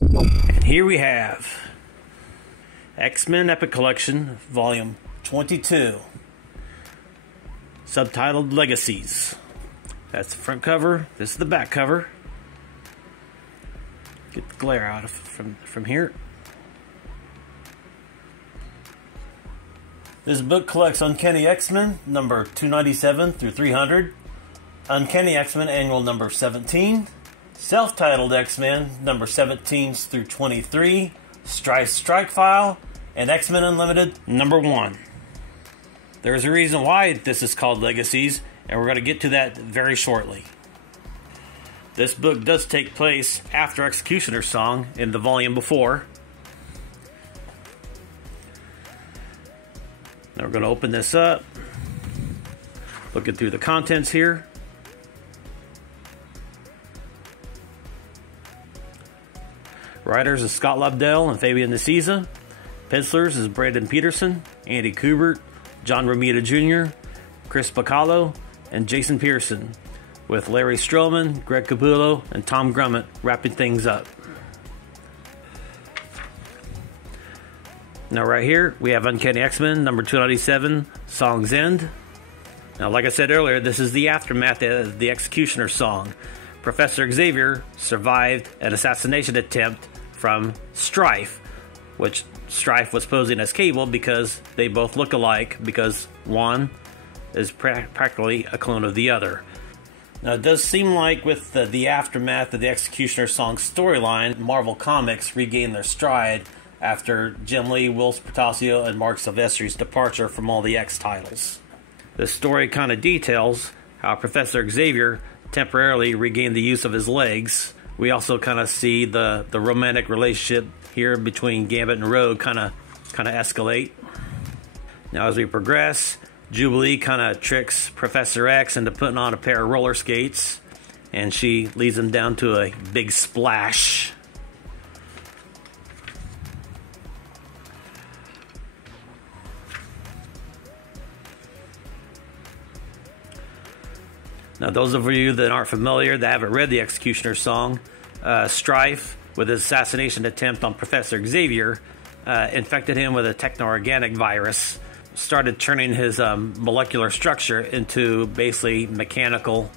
And here we have X-Men Epic Collection, Volume 22, subtitled Legacies. That's the front cover. This is the back cover. Get the glare out from here. This book collects Uncanny X-Men number 297 through 300, Uncanny X-Men Annual number 17, Self-Titled X-Men number 17 through 23, Strife's Strike File, and X-Men Unlimited number 1. There's a reason why this is called Legacies, and we're going to get to that very shortly. This book does take place after Executioner's Song in the volume before. Now we're going to open this up, looking through the contents here. Writers is Scott Lobdell and Fabian Nicieza. Pencilers is Brandon Peterson, Andy Kubert, John Romita Jr., Chris Bacallo, and Jason Pearson, with Larry Stroman, Greg Capullo, and Tom Grummett wrapping things up. Now right here, we have Uncanny X-Men number 297, Song's End. Now like I said earlier, this is the aftermath of the Executioner Song. Professor Xavier survived an assassination attempt from Strife, which Strife was posing as Cable because they both look alike, because one is practically a clone of the other. Now it does seem like with the aftermath of the Executioner Song storyline, Marvel Comics regained their stride after Jim Lee, Will Spartacio, and Mark Silvestri's departure from all the X titles. This story kind of details how Professor Xavier temporarily regained the use of his legs. We also kind of see the romantic relationship here between Gambit and Rogue kind of escalate. Now as we progress, Jubilee kind of tricks Professor X into putting on a pair of roller skates, and she leads him down to a big splash. Now, those of you that aren't familiar, that haven't read the Executioner Song, Strife, with his assassination attempt on Professor Xavier, infected him with a techno-organic virus, started turning his molecular structure into basically mechanical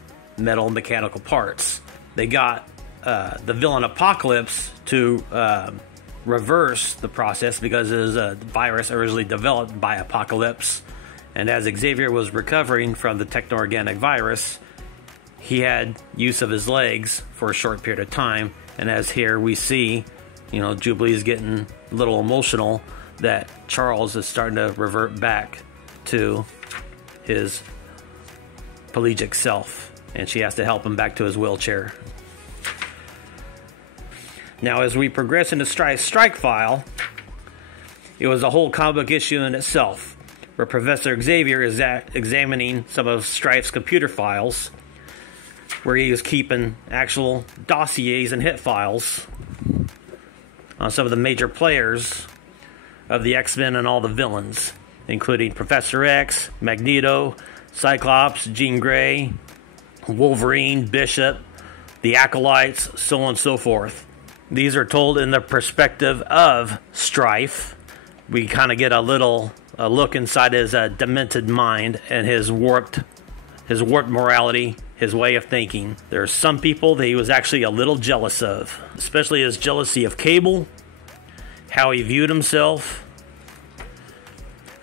parts. They got the villain Apocalypse to reverse the process because it was a virus originally developed by Apocalypse. And as Xavier was recovering from the techno-organic virus, he had use of his legs for a short period of time. And as here we see, Jubilee is getting a little emotional that Charles is starting to revert back to his pelagic self, and she has to help him back to his wheelchair. Now, as we progress into Strife's Strike File, it was a whole comic book issue in itself, where Professor Xavier is examining some of Strife's computer files, where he was keeping actual dossiers and hit files on some of the major players of the X-Men and all the villains, including Professor X, Magneto, Cyclops, Jean Grey, Wolverine, Bishop, the Acolytes, so on and so forth. These are told in the perspective of Strife. We kind of get a look inside his demented mind and his warped morality, his way of thinking. There are some people that he was actually a little jealous of, especially his jealousy of Cable, how he viewed himself,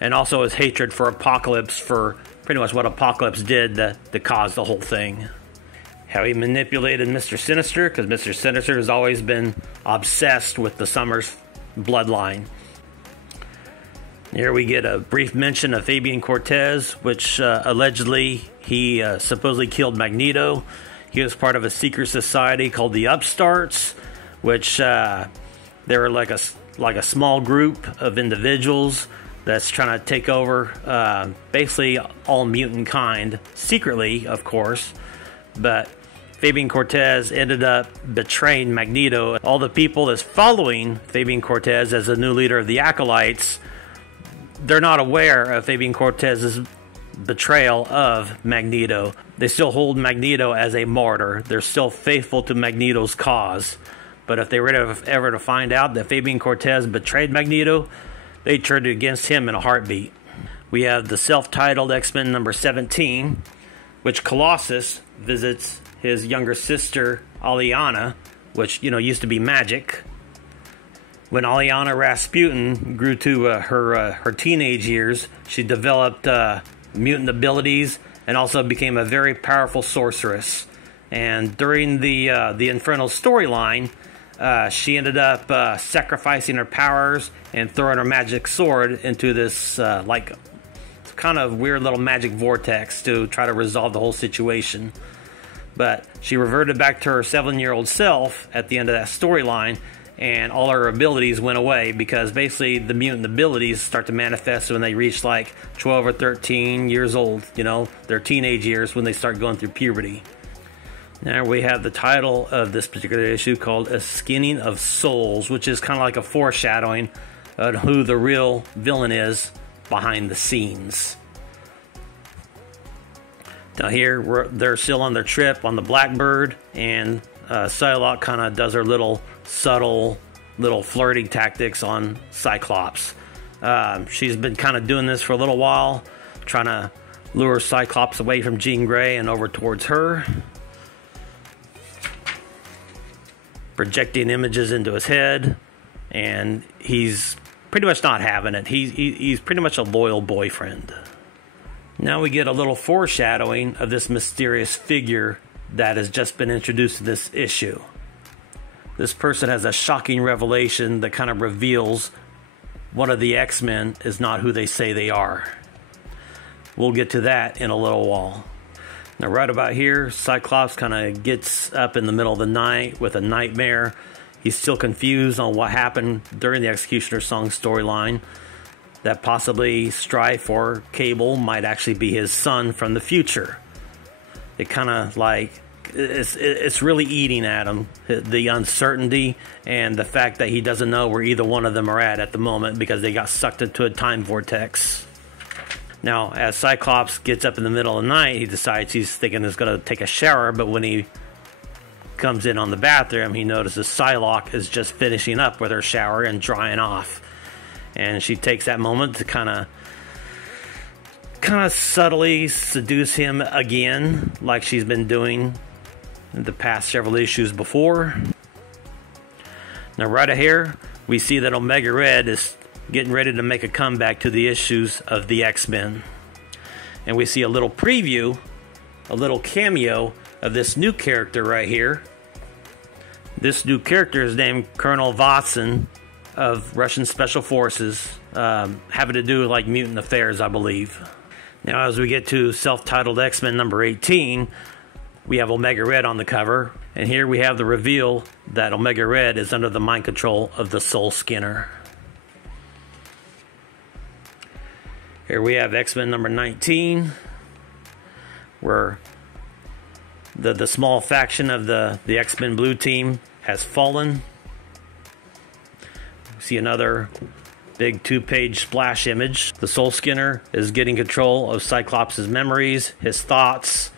and also his hatred for Apocalypse for pretty much what Apocalypse did to cause the whole thing. How he manipulated Mr. Sinister, because Mr. Sinister has always been obsessed with the Summers bloodline. Here we get a brief mention of Fabian Cortez, which allegedly he supposedly killed Magneto. He was part of a secret society called the Upstarts, which they were like a small group of individuals that's trying to take over basically all mutant kind, secretly, of course. But Fabian Cortez ended up betraying Magneto. All the people that's following Fabian Cortez as the new leader of the Acolytes, they're not aware of Fabian Cortez's betrayal of Magneto. They still hold Magneto as a martyr. They're still faithful to Magneto's cause. but if they were ever to find out that Fabian Cortez betrayed Magneto, they turned against him in a heartbeat. We have the self-titled X-Men number 17, which Colossus visits his younger sister, Aliana, which, used to be Magic. When Aliana Rasputin grew to her teenage years, she developed mutant abilities and also became a very powerful sorceress. And during the Infernal storyline, she ended up sacrificing her powers and throwing her magic sword into this kind of weird little magic vortex to try to resolve the whole situation. But she reverted back to her 7-year-old self at the end of that storyline, and all her abilities went away because basically the mutant abilities start to manifest when they reach like 12 or 13 years old, their teenage years when they start going through puberty. Now we have the title of this particular issue called A Skinning of Souls, which is kind of like a foreshadowing of who the real villain is behind the scenes. Now here they're still on their trip on the Blackbird, and Psylocke kind of does her little subtle flirting tactics on Cyclops. She's been kind of doing this for a little while, trying to lure Cyclops away from Jean Grey and over towards her, projecting images into his head, and he's pretty much not having it. He's pretty much a loyal boyfriend. Now we get a little foreshadowing of this mysterious figure that has just been introduced in this issue. This person has a shocking revelation that kind of reveals one of the X-Men is not who they say they are. We'll get to that in a little while. Now right about here, Cyclops kind of gets up in the middle of the night with a nightmare. He's still confused on what happened during the Executioner Song storyline, that possibly Strife or Cable might actually be his son from the future. It kind of it's really eating at him, the uncertainty and the fact that he doesn't know where either one of them are at the moment because they got sucked into a time vortex. Now, as Cyclops gets up in the middle of the night, he decides he's thinking he's going to take a shower, but when he comes in on the bathroom, he notices Psylocke is just finishing up with her shower and drying off. And she takes that moment to kind of subtly seduce him again, like she's been doing in the past several issues before. Now right here, we see that Omega Red is getting ready to make a comeback to the issues of the X-Men. And we see a little preview, a little cameo of this new character right here. This new character is named Colonel Watson of Russian Special Forces, having to do with like mutant affairs, I believe. Now as we get to self-titled X-Men number 18, we have Omega Red on the cover, and here we have the reveal that Omega Red is under the mind control of the Soul Skinner. Here we have X-Men number 19, where the small faction of the X-Men Blue Team has fallen. We see another big 2-page splash image. The Soul Skinner is getting control of Cyclops' memories, his thoughts,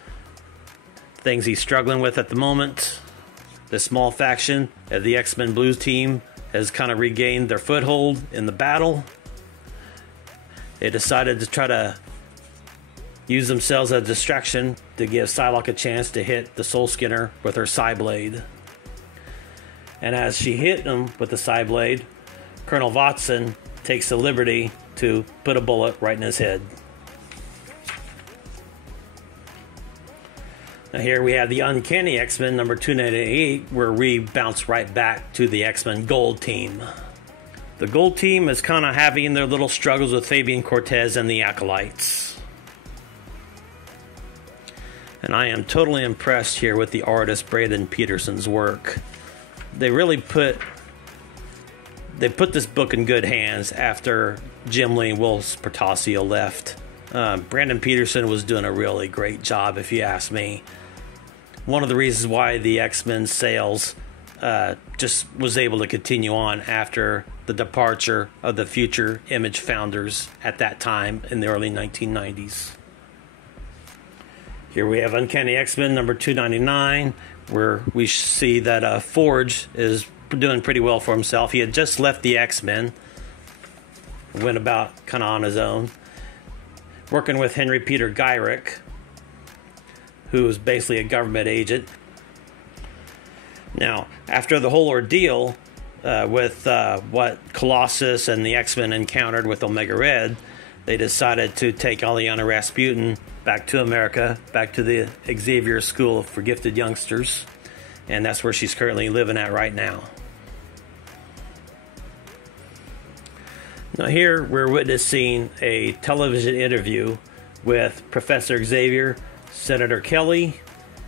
things he's struggling with at the moment. The small faction of the X-Men Blue Team has kind of regained their foothold in the battle. They decided to try to use themselves as a distraction to give Psylocke a chance to hit the Soul Skinner with her Psyblade. And as she hit him with the Psyblade, Colonel Watson takes the liberty to put a bullet right in his head. Now here we have the Uncanny X-Men number 298, where we bounce right back to the X-Men Gold Team. The Gold Team is kind of having their little struggles with Fabian Cortez and the Acolytes. And I am totally impressed here with the artist Braden Peterson's work. They really put this book in good hands after Jim Lee and Will Portacio left. Brandon Peterson was doing a really great job, if you ask me. One of the reasons why the X-Men sales just was able to continue on after the departure of the Future Image founders at that time in the early 1990s. Here we have Uncanny X-Men number 299, where we see that Forge is doing pretty well for himself. He had just left the X-Men, went about kind of on his own, working with Henry Peter Gyrick, who was basically a government agent. Now, after the whole ordeal with what Colossus and the X-Men encountered with Omega Red, they decided to take Aliana Rasputin back to America, back to the Xavier School for Gifted Youngsters, and that's where she's currently living at right now. Now here we're witnessing a television interview with Professor Xavier, Senator Kelly,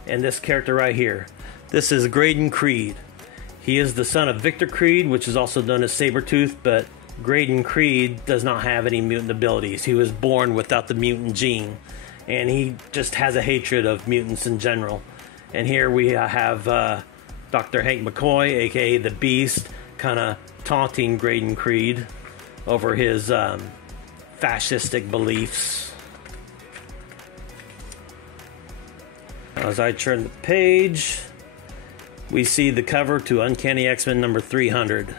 and this character right here. This is Graydon Creed. He is the son of Victor Creed, which is also known as Sabretooth, but Graydon Creed does not have any mutant abilities. He was born without the mutant gene, and he just has a hatred of mutants in general. And here we have Dr. Hank McCoy, aka the Beast, kind of taunting Graydon Creed over his fascistic beliefs. As I turn the page, we see the cover to Uncanny X-Men number 300.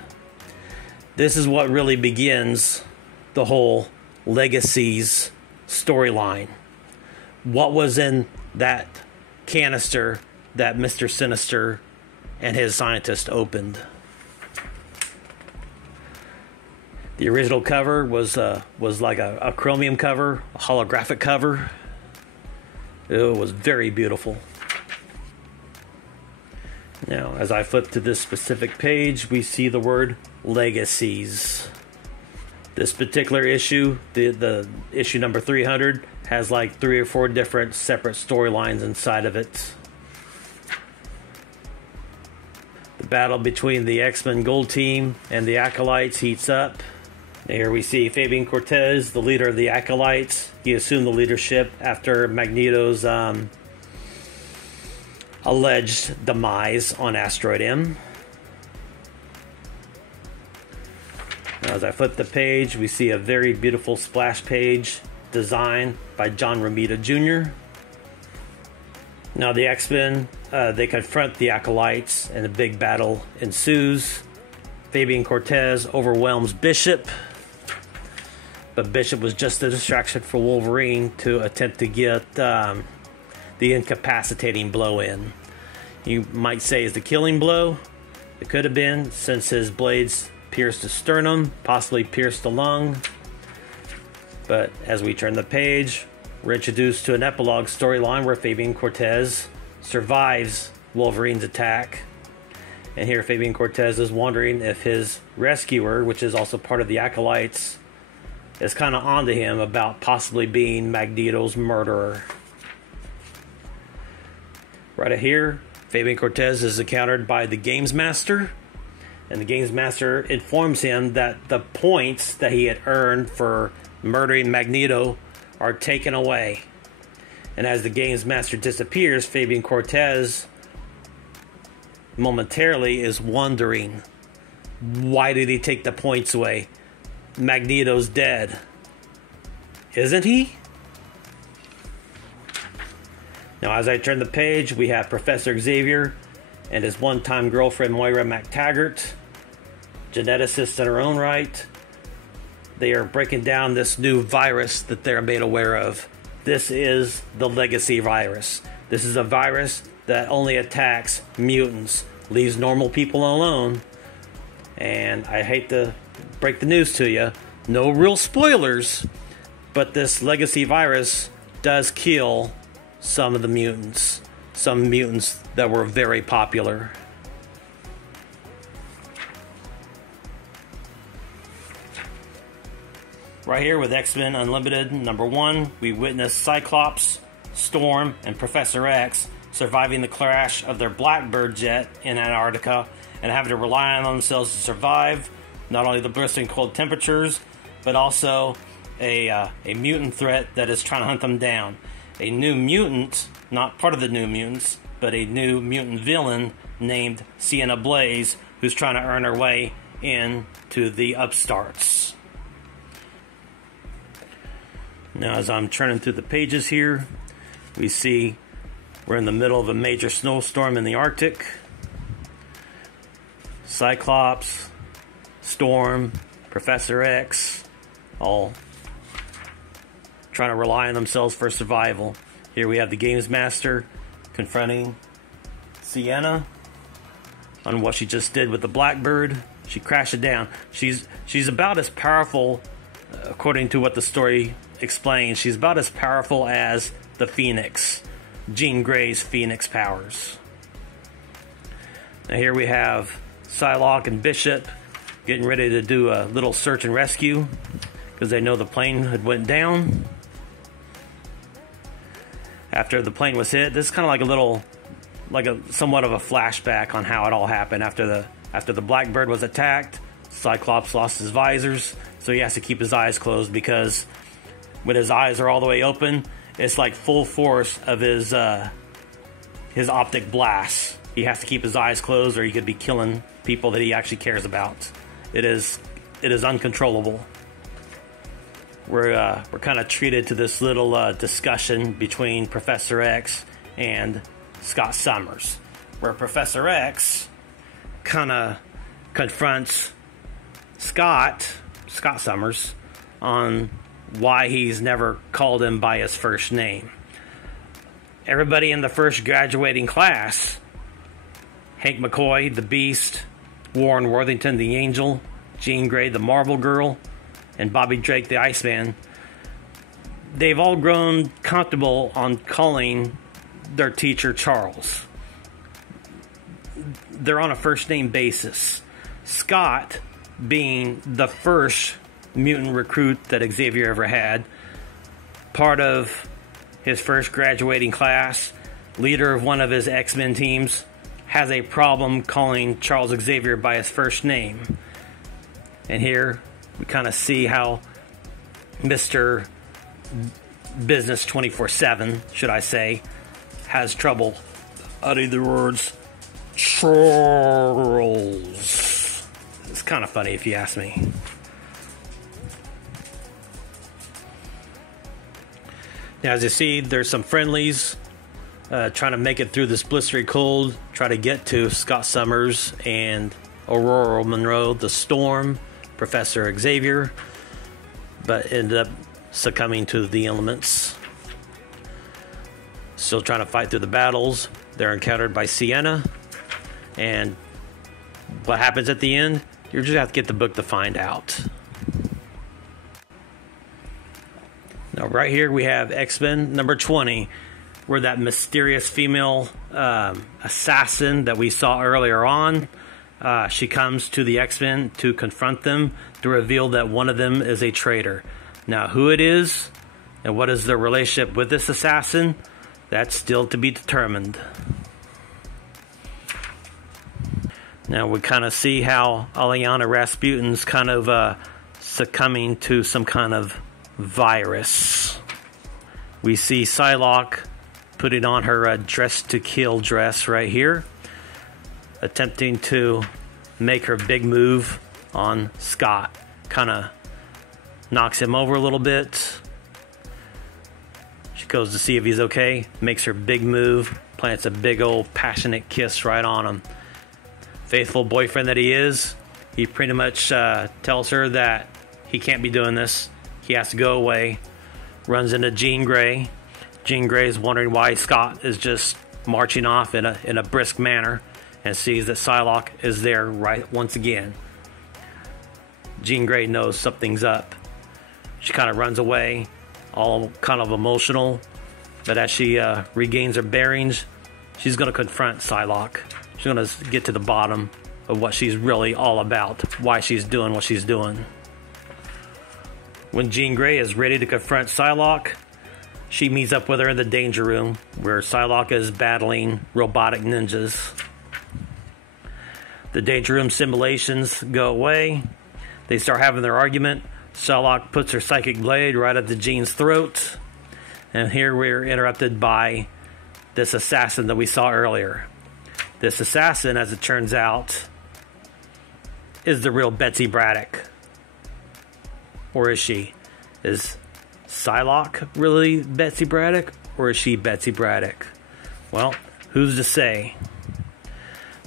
This is what really begins the whole Legacies storyline. What was in that canister that Mr. Sinister and his scientist opened? The original cover was like a chromium cover, a holographic cover. It was very beautiful. Now, as I flip to this specific page, we see the word Legacies. This particular issue, the issue number 300, has like 3 or 4 different separate storylines inside of it. The battle between the X-Men Gold Team and the Acolytes heats up. Here we see Fabian Cortez, the leader of the Acolytes. He assumed the leadership after Magneto's alleged demise on Asteroid M. Now, as I flip the page, we see a very beautiful splash page designed by John Romita Jr. Now the X-Men, they confront the Acolytes and a big battle ensues. Fabian Cortez overwhelms Bishop, but Bishop was just a distraction for Wolverine to attempt to get the incapacitating blow in. You might say is the killing blow. It could have been, since his blades pierced the sternum, possibly pierced the lung. But as we turn the page, we're introduced to an epilogue storyline where Fabian Cortez survives Wolverine's attack. And here Fabian Cortez is wondering if his rescuer, which is also part of the Acolytes, is kind of onto him about possibly being Magneto's murderer. Right here, Fabian Cortez is encountered by the Games Master, and the Games Master informs him that the points that he had earned for murdering Magneto are taken away. And as the Games Master disappears, Fabian Cortez momentarily is wondering, why did he take the points away? Magneto's dead, isn't he? Now, as I turn the page, we have Professor Xavier and his one-time girlfriend Moira MacTaggart, geneticists in her own right. They are breaking down this new virus that they're made aware of. This is the Legacy virus. This is a virus that only attacks mutants, leaves normal people alone. And I hate to break the news to you, no real spoilers, but this Legacy virus does kill some of the mutants. Some mutants that were very popular. Right here with X-Men Unlimited number 1, we witness Cyclops, Storm, and Professor X surviving the crash of their Blackbird jet in Antarctica and having to rely on themselves to survive not only the blistering cold temperatures, but also a mutant threat that is trying to hunt them down. A new mutant, not part of the New Mutants, but a new mutant villain named Sienna Blaze, who's trying to earn her way into the upstarts. Now, as I'm turning through the pages here, we see we're in the middle of a major snowstorm in the Arctic. Cyclops, Storm, Professor X, all trying to rely on themselves for survival. Here we have the Games Master confronting Sienna on what she just did with the Blackbird. She crashed it down. She's about as powerful, according to what the story explains, she's about as powerful as the Phoenix, Jean Grey's Phoenix powers. Now here we have Psylocke and Bishop getting ready to do a little search and rescue because they know the plane had went down. After the plane was hit, this is kind of like a little, somewhat of a flashback on how it all happened. After the Blackbird was attacked, Cyclops lost his visors, so he has to keep his eyes closed because when his eyes are all the way open, it's like full force of his optic blast. He has to keep his eyes closed or he could be killing people that he actually cares about. It is uncontrollable. We're kind of treated to this little discussion between Professor X and Scott Summers, where Professor X kind of confronts Scott Summers on why he's never called him by his first name. Everybody in the first graduating class, Hank McCoy, the Beast, Warren Worthington, the Angel, Jean Grey, the Marvel Girl, and Bobby Drake, the Iceman, they've all grown comfortable on calling their teacher Charles. They're on a first name basis. Scott, being the first mutant recruit that Xavier ever had, part of his first graduating class, leader of one of his X-Men teams, has a problem calling Charles Xavier by his first name. And here we kind of see how Mr. Business 24/7, should I say, has trouble uttering the words Charles. It's kind of funny if you ask me. Now, as you see, there's some friendlies trying to make it through this blistery cold, try to get to Scott Summers and Aurora Monroe, the Storm, Professor Xavier, but ended up succumbing to the elements. Still trying to fight through the battles. They're encountered by Sienna, and what happens at the end, you just have to get the book to find out. Now right here we have X-Men number 20, where that mysterious female assassin that we saw earlier on, she comes to the X-Men to confront them, to reveal that one of them is a traitor. Now who it is and what is their relationship with this assassin, that's still to be determined. Now we kind of see how Alyana Rasputin's kind of succumbing to some kind of virus. We see Psylocke putting on her dress to kill dress right here, attempting to make her big move on Scott. Kind of knocks him over a little bit. She goes to see if he's okay, makes her big move, plants a big old passionate kiss right on him. Faithful boyfriend that he is, he pretty much tells her that he can't be doing this. He has to go away. Runs into Jean Grey. Jean Grey is wondering why Scott is just marching off in a brisk manner, and sees that Psylocke is there right once again. Jean Grey knows something's up. She kind of runs away, all kind of emotional, but as she regains her bearings, she's going to confront Psylocke. She's going to get to the bottom of what she's really all about, why she's doing what she's doing. When Jean Grey is ready to confront Psylocke, she meets up with her in the danger room, where Psylocke is battling robotic ninjas. The danger room simulations go away. They start having their argument. Psylocke puts her psychic blade right up to Jean's throat. And here we're interrupted by this assassin that we saw earlier. This assassin, as it turns out, is the real Betsy Braddock. Or is she? Is Psylocke really Betsy Braddock? Or is she Betsy Braddock? Well, who's to say?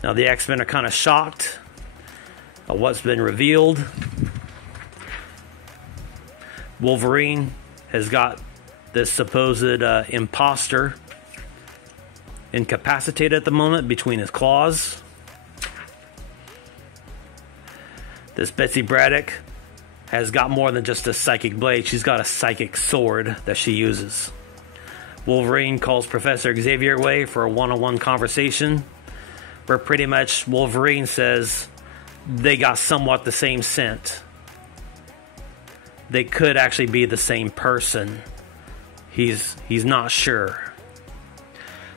Now the X-Men are kind of shocked of what's been revealed. Wolverine has got this supposed imposter incapacitated at the moment between his claws. This Betsy Braddock has got more than just a psychic blade. She's got a psychic sword that she uses. Wolverine calls Professor Xavier away for a one-on-one conversation, where pretty much Wolverine says they got somewhat the same scent. They could actually be the same person. He's not sure.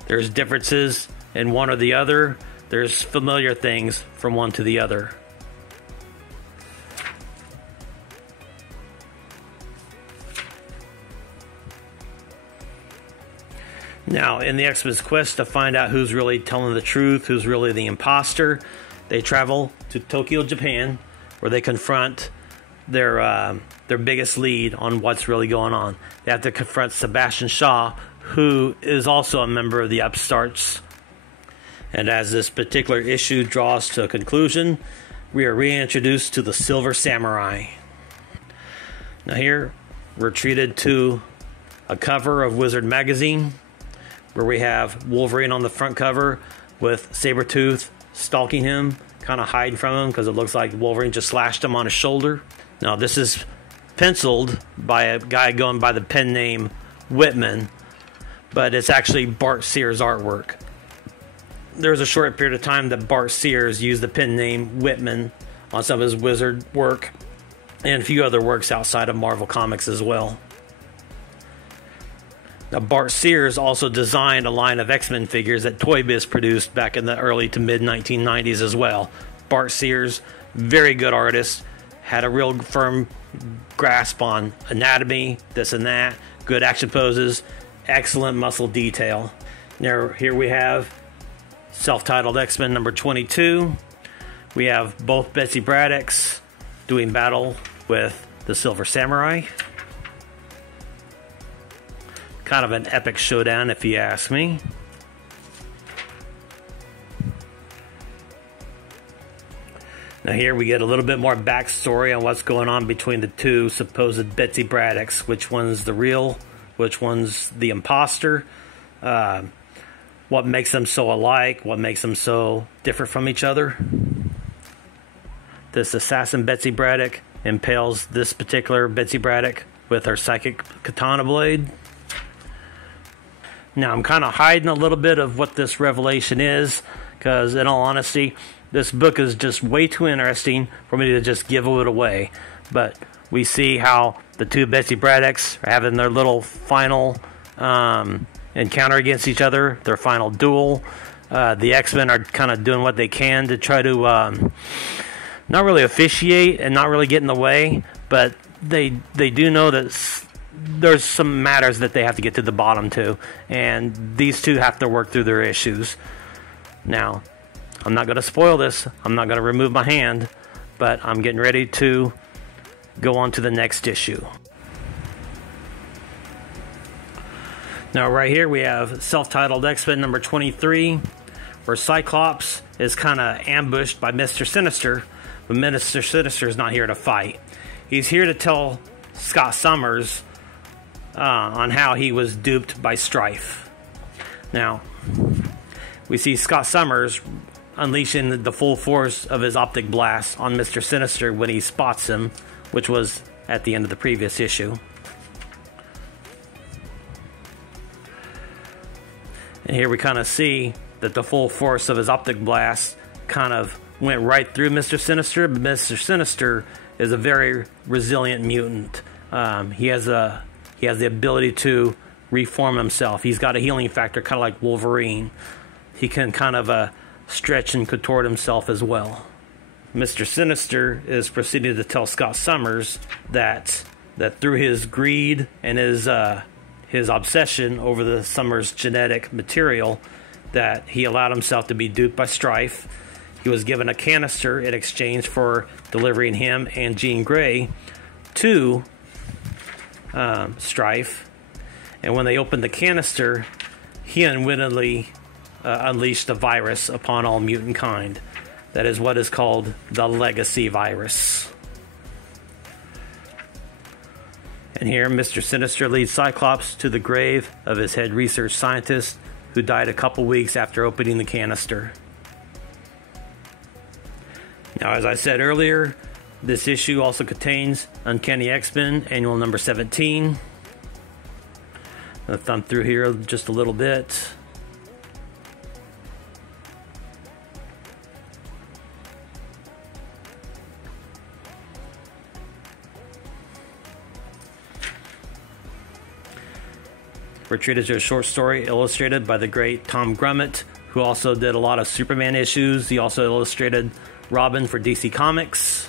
There's differences in one or the other. There's familiar things from one to the other. Now, in the X-Men's quest to find out who's really telling the truth, who's really the imposter, they travel to Tokyo, Japan, where they confront their biggest lead on what's really going on. They have to confront Sebastian Shaw, who is also a member of the Upstarts. And as this particular issue draws to a conclusion, we are reintroduced to the Silver Samurai. Now here, we're treated to a cover of Wizard magazine, where we have Wolverine on the front cover with Sabretooth stalking him, kind of hiding from him because it looks like Wolverine just slashed him on his shoulder. Now this is penciled by a guy going by the pen name Whitman, but it's actually Bart Sears artwork. There was a short period of time that Bart Sears used the pen name Whitman on some of his Wizard work and a few other works outside of Marvel Comics as well. Now, Bart Sears also designed a line of X-Men figures that Toy Biz produced back in the early to mid 1990s as well. Bart Sears, very good artist, had a real firm grasp on anatomy, this and that, good action poses, excellent muscle detail. Now, here we have self-titled X-Men number 22. We have both Betsy Braddocks doing battle with the Silver Samurai. Kind of an epic showdown, if you ask me. Now here we get a little bit more backstory on what's going on between the two supposed Betsy Braddocks. Which one's the real, which one's the imposter. What makes them so alike, what makes them so different from each other. This assassin Betsy Braddock impales this particular Betsy Braddock with her psychic katana blade. Now, I'm kind of hiding a little bit of what this revelation is, because in all honesty, this book is just way too interesting for me to just give it away. But we see how the two Betsy Braddocks are having their little final encounter against each other, their final duel. The X-Men are kind of doing what they can to try to not really officiate and not really get in the way, but they do know that there's some matters that they have to get to the bottom to, and these two have to work through their issues. Now, I'm not going to spoil this. I'm not going to remove my hand, but I'm getting ready to go on to the next issue. Now, right here we have self-titled X-Men number 23, where Cyclops is kind of ambushed by Mr. Sinister, but Mr. Sinister is not here to fight. He's here to tell Scott Summers on how he was duped by Strife. Now, we see Scott Summers unleashing the full force of his optic blast on Mr. Sinister when he spots him, which was at the end of the previous issue. And here we kind of see that the full force of his optic blast kind of went right through Mr. Sinister, but Mr. Sinister is a very resilient mutant. He has the ability to reform himself. He's got a healing factor, kind of like Wolverine. He can kind of stretch and contort himself as well. Mr. Sinister is proceeding to tell Scott Summers that through his greed and his obsession over the Summers genetic material, that he allowed himself to be duped by Strife. He was given a canister in exchange for delivering him and Jean Grey to Strife, and when they opened the canister, he unwittingly unleashed the virus upon all mutant kind. that is what is called the Legacy virus. And here, Mr. Sinister leads Cyclops to the grave of his head research scientist, who died a couple weeks after opening the canister. Now, as I said earlier, this issue also contains Uncanny X-Men, annual number 17. I'll thumb through here just a little bit. We're treated to a short story illustrated by the great Tom Grummett, who also did a lot of Superman issues. He also illustrated Robin for DC Comics.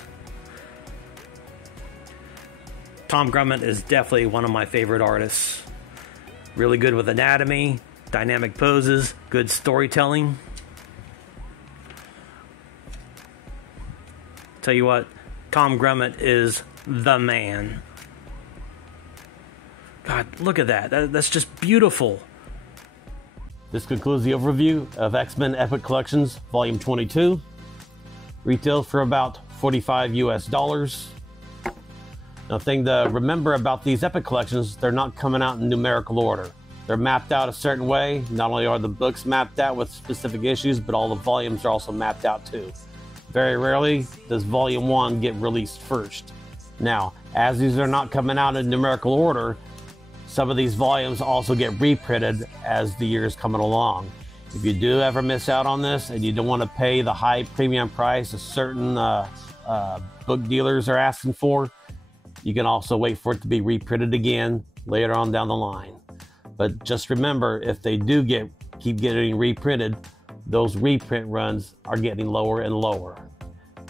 Tom Grummett is definitely one of my favorite artists. Really good with anatomy, dynamic poses, good storytelling. Tell you what, Tom Grummett is the man. God, look at that. That's just beautiful. This concludes the overview of X-Men Epic Collections, Volume 22. Retails for about $45 US. Now, the thing to remember about these Epic Collections, they're not coming out in numerical order. They're mapped out a certain way. Not only are the books mapped out with specific issues, but all the volumes are also mapped out too. Very rarely does Volume 1 get released first. Now, as these are not coming out in numerical order, some of these volumes also get reprinted as the years coming along. If you do ever miss out on this and you don't want to pay the high premium price a certain book dealers are asking for, you can also wait for it to be reprinted again later on down the line. But just remember, if they do keep getting reprinted, those reprint runs are getting lower and lower.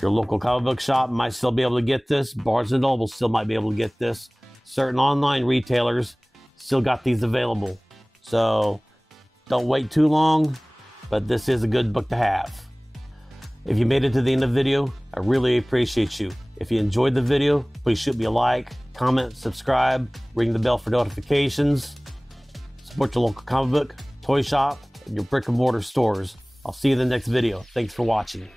Your local comic book shop might still be able to get this. Barnes & Noble still might be able to get this. Certain online retailers still got these available. So don't wait too long, but this is a good book to have. If you made it to the end of the video, I really appreciate you. If you enjoyed the video, please shoot me a like, comment, subscribe, ring the bell for notifications. Support your local comic book, toy shop, and your brick and mortar stores. I'll see you in the next video. Thanks for watching.